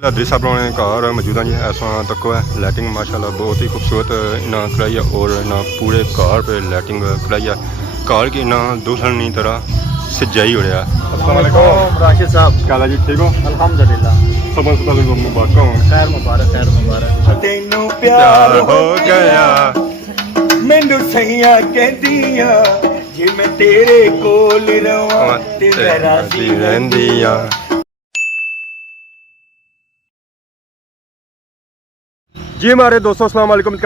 दृश्य अपने घर मौजूदा जी ऐसा तक है लाइटिंग माशाल्लाह बहुत ही खूबसूरत इन्हें कराई है और इन्हें पूरे घर पे लाइटिंग कराई है। घर की इन्हें दुल्हन की तरह सजाई हो रहा है। अस्सलाम वालेकुम राशिद साहब, क्या हाल है जी, ठीक हो? अल्हम्दुलिल्लाह। सुबह सुबह मुबारक हो। खैर मुबारक, खैर मुबारक। तेनू प्यार हो गया मैनू सहिया कहदियां जे मैं तेरे कोल रवां ते मैं राजी रहंदियां। जी हमारे दोस्तों अस्सलाम वालेकुम,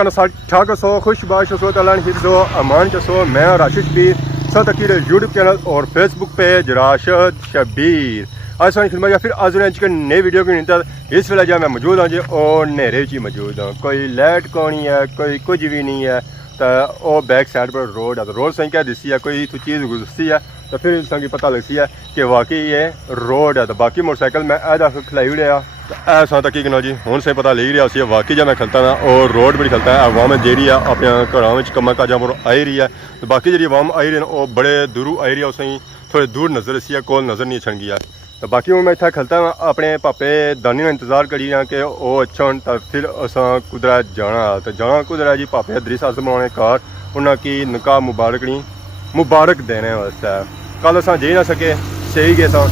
ठाक सो खुशबाश सो तलान हिफ्ज़ो अमान चसो। मैं राशिद शबीर सत अकीर यूट्यूब चैनल और फेसबुक पेज राशिद शबीर। आज सन फिल्म या फिर आज नई वीडियो की नींद इस वेले जो मैं मौजूद हाँ जी और नेरे ही मौजूद हाँ। कोई लाइट कोनी है, कोई कुछ भी नहीं है। तो वो बैक साइड पर रोड है, तो रोड संख्या दिसी है, कोई तो चीज़ गुजरती है तो फिर संख्या पता लगती है कि वाकई ये रोड है। तो बाकी मोटरसाइकिल मैं ऐसा खिलाई उड़िया तो ऐसा तक कि जी हूँ से पता लग रहा सी वाकई जब मैं खलता ना और रोड बड़ी खलता है। अवाम जी अपने घरों में कम्मा काजा पर आई रही है। तो बाकी जी अवाम आई रही है वो बड़े दूरों आई रही है, उसमें थोड़े दूर नज़र सी है, कोल नज़र नहीं छन गया। तो बाकी हूँ मैं इतना खलता हाँ अपने पापे दानी का इंतजार करी हाँ कि वो अच्छन तो फिर अस कुदरा जाना। तो जाना कुदरा जी पापे दृश्य आस बनाने कार उन्हें की निकाह मुबारक देने वास्ते। कल अस जी ना सके सही गए तो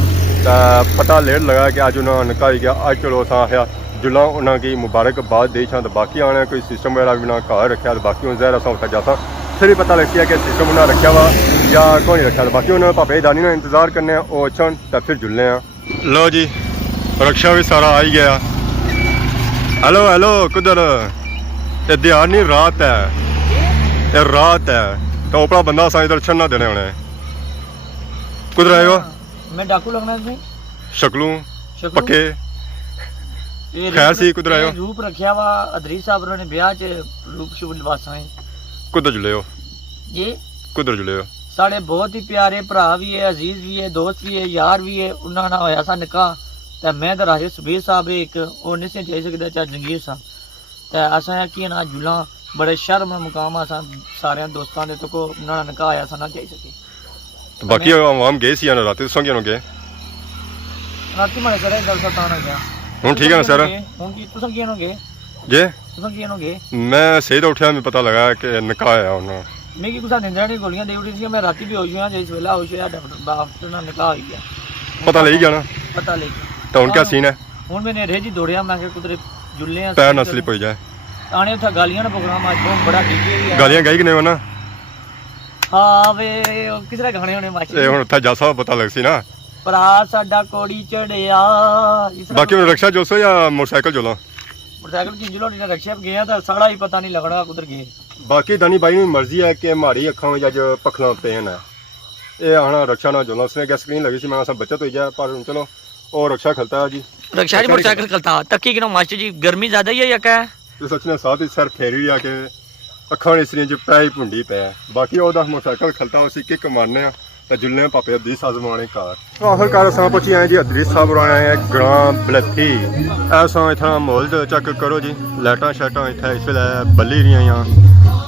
पता लेट लगा कि अज उन्हें निकाह ही गया। अज चलो अस आया जुला उन्हें मुबारकबाद दे छा। तो बाकी आने कोई सिस्टम वगैरह भी ना घर रखा। तो बाकी हूँ जहर अस उत्तर जाता फिर भी पता लगती है कि सिस्टम उन्हें रखा वा या कौन नहीं रखा। तो बाकी उन्होंने पापे दानी का इंतजार करने वो अच्छन तो फिर जुलने। लो जी रक्षा भी सारा आ ही गया। हेलो हेलो कुदर ये ध्यान नहीं रात है, ये रात है तो अपना बंदा असा इधर छन्ना देने उन्हें। कुदर आए हो? मैं डाकू लगना सी शकलू पक्के खैर सी कुदर आए हो? रूप रखिया वा अदरी साहब ने ब्याह च रूप शुभ लिबासा है। कुदर जुले हो जी कुदर जुले हो? साढ़े बहुत ही प्यारे भरा भी है, अजीज भी है, दोस्त भी है, यार भी है। उन्होंने होया सा निकाह तो मैं तो राशिद शबीर साहब एक और नहीं से चाहिए सकता चाहे जंगीर साहब। तो असा कि ना जुला बड़े शर्म मुकाम असा सारे दोस्तों के तो को उन्होंने निकाह आया सा ना चाहिए सके। तो बाकी आवाम गए सी रात तुम क्यों गए? रात मारे सर गल सताना गया हूँ ठीक है ना सर? हूँ की तुम क्यों गए? जे तुम क्यों गए? मैं सही तो उठा मैं पता लगा कि निकाह आया उन्होंने। मैं की कुछ निंद्रा दी गोलियां दे उठी थी। मैं राती भी होश हुआ जिस वेला होश हुआ डॉक्टर ना निकाह हो गया। पता ले जाना पता ले गया तो उनका क्या सीन है? हूँ मैंने रेजी दौड़िया मैं कुदरे जुले पैर न स्लिप हो जाए। आने उठा गालियां ना प्रोग्राम आज बहुत बड़ा डीजे भी है। गालियां गाई कि नहीं ना? हाँ वे किस तरह गाने होने माची ये हुन जैसा पता लग सी ना भरा साडा कोड़ी चढ़िया। बाकी में रक्षा जोसो या मोटरसाइकिल जोला? मोटरसाइकिल की जुलो ने रक्षा पे गया था साड़ा ही पता नहीं लगना कुदर गए। बाकी दानी भाई की मर्जी है कि हमारी अखा में अज पखला पेन है ये आना रक्षा ना जोला। उसने क्या स्क्रीन लगी सी मैं बचत हो जाए पर चलो और रक्षा खलता है जी। रक्षा जी मोटरसाइकिल खलता तक्की किनो मास्टर जी गर्मी ज्यादा ही है या क्या? तो सच ने साथ ही सर फेरी आके अखा ने इसने जो प्राई भुंडी पे है। बाकी वो मोटरसाइकिल खलता उसी किक मारने तो जुलने पापे अदरी साहब बनाने कार। तो आखिरकार अस पहुंची आए जी अदरी साहब बनाने हैं ग्रां बलथी। ऐसा इतना माहौल चेक करो जी लाइटा शाइटा इतना इस वे बली रही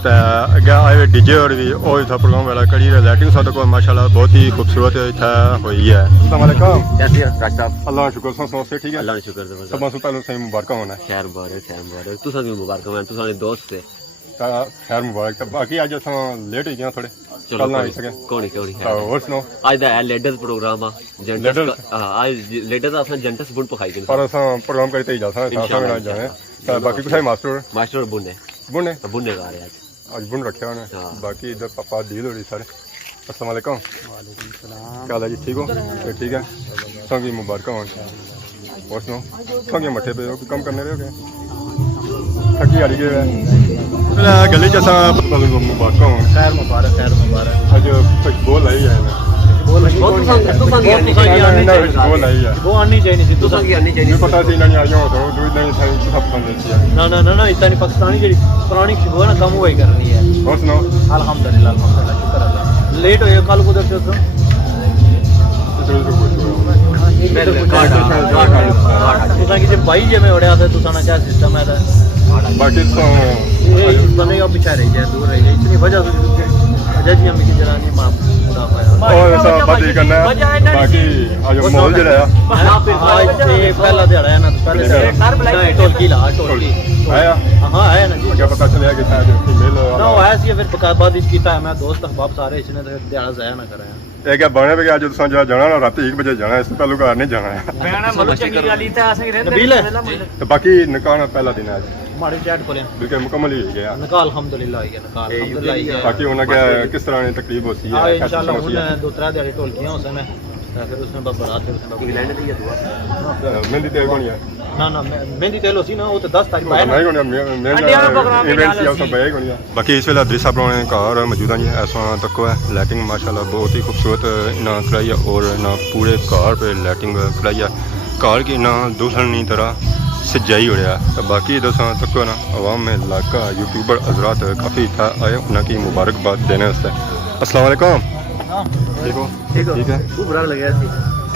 तो अगे आए डीजे और भी वो इतना प्रोग्राम वगैरह करी लाइटिंग साथ को माशाल्लाह बहुत ही खूबसूरत इतना हुई है। अल्लाह शुक्र से ठीक है। अल्लाह शुक्र सब पहले सही मुबारक होना। खैर मुबारक तुसा भी मुबारक मैं तुसा ने दोस्त से खैर मुबारक। बाकी अज अस लेट हो गए थोड़े चलो कल ना आई सके कोनी और सुनो आज दा लेडर्स प्रोग्राम आ जेंटस आज लेडर्स असन जेंटस बुन पखाई के पर अस प्रोग्राम करते ही जाता है जाने बाकी कुछ मास्टर बुने बुने गा रहे आज बुन रखे उन्हें। बाकी इधर पापा डील हो रही सारे। अस्सलाम वालेकुम। क्या हाल है जी, ठीक हो? ठीक है संगी मुबारक हो। और सुनो संगी मठे पे हो कम करने रहे हो थकी आ रही है गली च मुबारक हो। खैर मुबारक, खैर मुबारक। अज खुशबू लाई है वो आनी चाहिए थी तुसा की आनी चाहिए पता सी ना आई हो तो नहीं था सब बंद थी ना ना ना ना इतना नहीं पाकिस्तानी जी पुरानी खुशबू है ना कम हुई करनी है। और सुनाओ अल्हम्दुलिल्लाह अल्हम्दुलिल्लाह शुक्र अल्लाह। लेट हो कल को देखते हो तुसा की भाई जे में उड़या था तुसा ना क्या सिस्टम है बाकी तो बने का पीछे रह जाए दूर रह जाए इतनी वजह से वजह जी हमें जरानी मुनाफा है और सब बात ही करना बाकी आज माहौल जड़ा आज ये पहला दिहाड़ा है ना तो पहले ढोलकी ला ढोलकी आया हाँ है ना जी क्या पता चलिया कि शायद फीमेल ना वो है सी फिर बाद इसकी मैं दोस्त अहबाब सारे इसने तो दिहाड़ा ज़ाया ना कराया ਇਹ ਕਿਆ ਬਣੇ ਵੀ ਅੱਜ ਤੁਸੀਂ ਜਿਹੜਾ ਜਾਣਾ ਨਾ ਰਾਤੀ 1 ਵਜੇ ਜਾਣਾ ਇਸ ਤੋਂ ਪਹਿਲਾਂ ਘਰ ਨਹੀਂ ਜਾਣਾ ਹੈ ਮੈਂ ਮਲੂ ਚੰਗੀ ਗੱਲ ਹੀ ਤਾਂ ਅਸੀਂ ਰਹਿੰਦੇ ਨਬੀਲ ਤੇ ਬਾਕੀ ਨਿਕਾਹ ਪਹਿਲਾ ਦਿਨ ਹੈ ਅੱਜ हमारे चैट को ਬਿਲਕੁਲ ਮੁਕੰਮਲ ਹੀ ਹੋ ਗਿਆ निकाल अल्हम्दुलिल्लाह है निकाल अल्हम्दुलिल्लाह ही है बाकी उन्हें क्या किस तरह की तकलीफ होती है कैसी इंशाल्लाह समस्या उन्हें 2-3 दिहाड़ी ढोलकियां उसने फिर उसने बारात दे उसने इंग्लैंड दी है दुआ मेहंदी तेल कोनी है ना ना मेहंदी तेल होसी ना वो तो 10 तारीख है नहीं कोनी मेहंदी इवेंट सी उसमें बया कोनी बाकी इस वेला दृश्य अपने घर मौजूद हैं ऐसा तक है लाइटिंग माशाल्लाह बहुत ही खूबसूरत इना कराई है और ना पूरे घर पे लाइटिंग कराई है घर की ना दुल्हन तरह सजाई हो रहा है। तो बाकी दोस्तों तक ना अवाम में इलाका यूट्यूबर हजरात काफ़ी था आए उनकी मुबारकबाद देने वास्ते। अस्सलाम वालेकुम ठीक हो ठीक है खूब बुरा लगा सी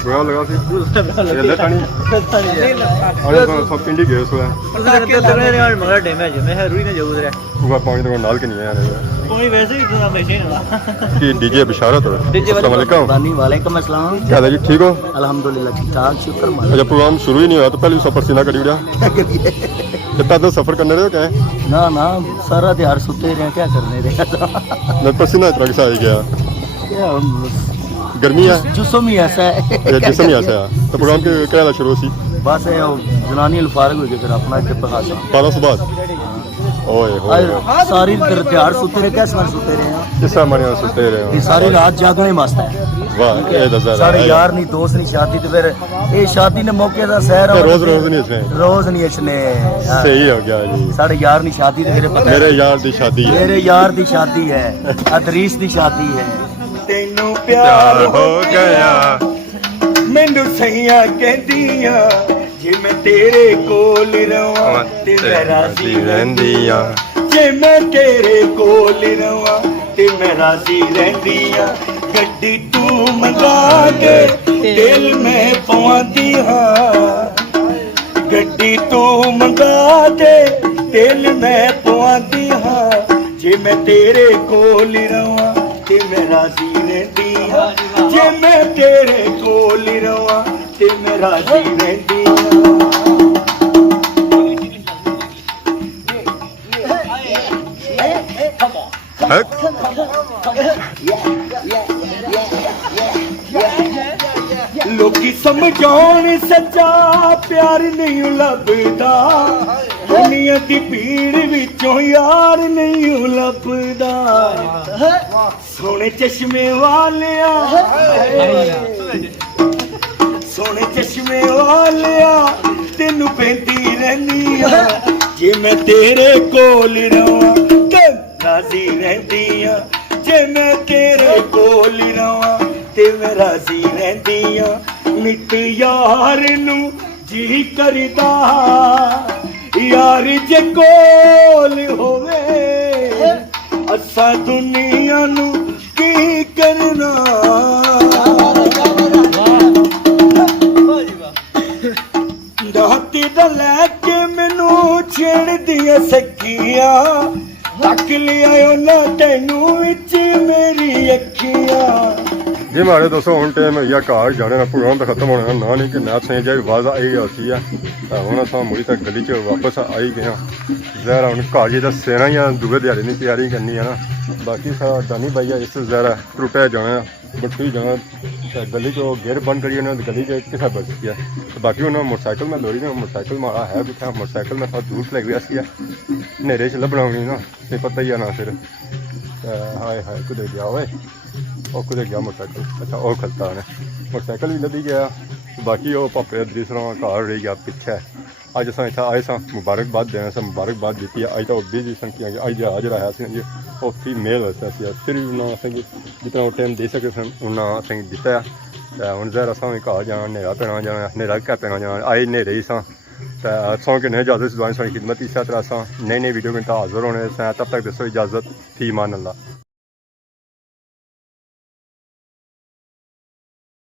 बुरा लगा सी ये ले पानी अरे तो सब पिंडी गए उसको मगर डैमेज मैं रुई ना जरूर है वो पानी तो नाल के नहीं है कोई वैसे ही इतना मशीन कि डीजे बिशारत हो अस्सलाम वालेकुम वालेकुम अस्सलाम क्या है जी ठीक हो अल्हम्दुलिल्लाह ठीक ठाक शुक्र मालिक अच्छा प्रोग्राम शुरू ही नहीं हुआ तो पहले सफर सीना करी उड़ा कितना तो सफर करने रहे हो क्या है ना ना सारा दिहाड़ सुते रहे क्या करने रहे मैं पसीना इतना किसा आई गया गर्मी है जुस्म ही ऐसा है या जिसम ही ऐसा है तो प्रोग्राम के क्या शुरू सी बस जनानी फारग हो गए फिर अपना इधर पकासा 12 सुबह ओए होए सारी दिहाड़ सुते रहे कैसे सुते रहे हैं किस माने सुते रहे हो ये सारी रात जागने मस्त है वाह ये तो साढ़े यार नहीं दोस्त नहीं शादी तो फिर ये शादी ने मौके का सहर रोज रोज नहीं इसमें रोज नहीं इसने सही हो गया जी साढ़े यार नहीं शादी तो मेरे पता मेरे यार दी शादी है मेरे यार दी शादी है अदरीस दी शादी है ਤੈਨੂੰ प्यार ਪਿਆਰ हो गया ਮੈਨੂੰ ਸਹੀਆਂ ਕਹਿੰਦੀਆਂ ਜੇ ਮੈਂ ਤੇਰੇ ਕੋਲ ਰਵਾਂ ਤੇ ਮੈਂ ਰਾਜ਼ੀ ਰਹਿੰਦੀਆਂ ਜੇ ਮੈਂ ਤੇਰੇ ਕੋਲ ਰਵਾਂ ਤੇ ਮੈਂ ਰਾਜ਼ੀ ਰਹਿੰਦੀਆਂ ਗੱਡੀ ਤੂੰ ਮੰਗਾ ਕੇ ਦਿਲ ਮੈਂ ਪਵਾਉਂਦੀ ਹਾਂ ਗੱਡੀ ਤੂੰ ਮੰਗਾ ਕੇ ਦਿਲ ਮੈਂ ਪਵਾਉਂਦੀ ਹਾਂ ਜੇ ਮੈਂ ਤੇਰੇ ਕੋਲ ਰਵਾਂ ਤੇ ਮੈਂ ਰਾਜ਼ੀ ਰਹਿੰਦੀ ਹਾਂ ਜੇ ਮੈਂ ਤੇਰੇ ਕੋਲ ਰਵਾਂ ਤੇ ਮੈਂ ਰਾਜ਼ੀ ਰਹਿੰਦੀ ਹਾਂ ਲੋਕੀ ਸਮਝਾਉਣ ਸੱਚਾ ਪਿਆਰ ਨਹੀਂ ਲੱਭਦਾ ਦੁਨੀਆ ਦੀ ਭੀੜ ਵਿੱਚੋਂ ਯਾਰ ਨਹੀਂ ਲੱਭਦਾ ਸੋਹਣੇ ਚਸ਼ਮੇ ਵਾਲਿਆ ਸੋਹਣੇ ਚਸ਼ਮੇ ਵਾਲਿਆ ਤੈਨੂੰ ਪੈਂਦੀ ਰਹਿੰਦੀ ਆ ਜੇ ਮੈਂ ਤੇਰੇ ਕੋਲ ਰਵਾਂ ਤੇ ਰਾਜ਼ੀ ਰਹਿੰਦੀ ਆ ਜੇ ਮੈਂ ਤੇਰੇ ਕੋਲ ਰਵਾਂ ਤੇ ਮੈਂ ਰਾਜ਼ੀ ਰਹਿੰਦੀ ਆ ਮਿੱਤ ਯਾਰ ਨੂੰ ਜੀ ਕਰਦਾ ਯਾਰ ਜੇ ਕੋਲ ਹੋਵੇ ਅਸਾਂ ਦੁਨੀਆ ਨੂੰ ਕੀ ਕਰਨਾ ਦਾਤੀ ਦਾ ਲੈ ਕੇ ਮੈਨੂੰ ਛੇੜਦੀਆਂ ਸੱਕੀਆਂ ਤੱਕ ਲਿਆ ਉਹਨਾਂ ਤੈਨੂੰ ਵਿੱਚ ਮੇਰੀ ਅੱਖੀਆਂ जी हमारे दोस्तों हूँ टाइम या घर जाने का प्रोग्राम तो खत्म होने का ना नहीं कि ना सही जाए आवाज़ आई होती है हूँ अस मुड़ी तक गली च वापस आई गए जहरा हूँ घर जी दसना या दूए दिहाड़ी की तैयारी करनी है ना बाकी सारा दानी भाई है इस जहरा टुटे जाना बटू जाना गली चो गेर बंद करिए उन्होंने गली च किसा बच गया तो बाकी उन्होंने मोटरसाइकिल में दौड़ी मोटरसाइकिल मारा है बिठा मोटरसाइकिल में थोड़ा दूर लग गया सी नेरे च लभना नहीं ना नहीं पता ही है ना फिर हाय हाय कुछ गया हुए और कुछ गया मोटरसाइकिल अच्छा और खलता ने मोटरसाइकिल भी लभी गया बाकी वो पापे दूसरा घर रह गया पिछे अज अस इतना आए स मुबारकबाद देने से मुबारकबाद दी है अज तो बिजी सन कि अज आज जरा है जी वो फीमेल वास्ते फिर भी उन्होंने जितना वो टाइम दे सके उन्होंने असें दिता है हूँ जहर असा भी घर जाना नेरा पैना जाना नेरा घै पैना जाना आए नेरे ही सां तो सौ कि इजाज़त दुआएं सारी खिदमत इस तरह अस नई नई वीडियो में हाजिर होने तब तक दसो इजाज़त फी मान अल्लाह।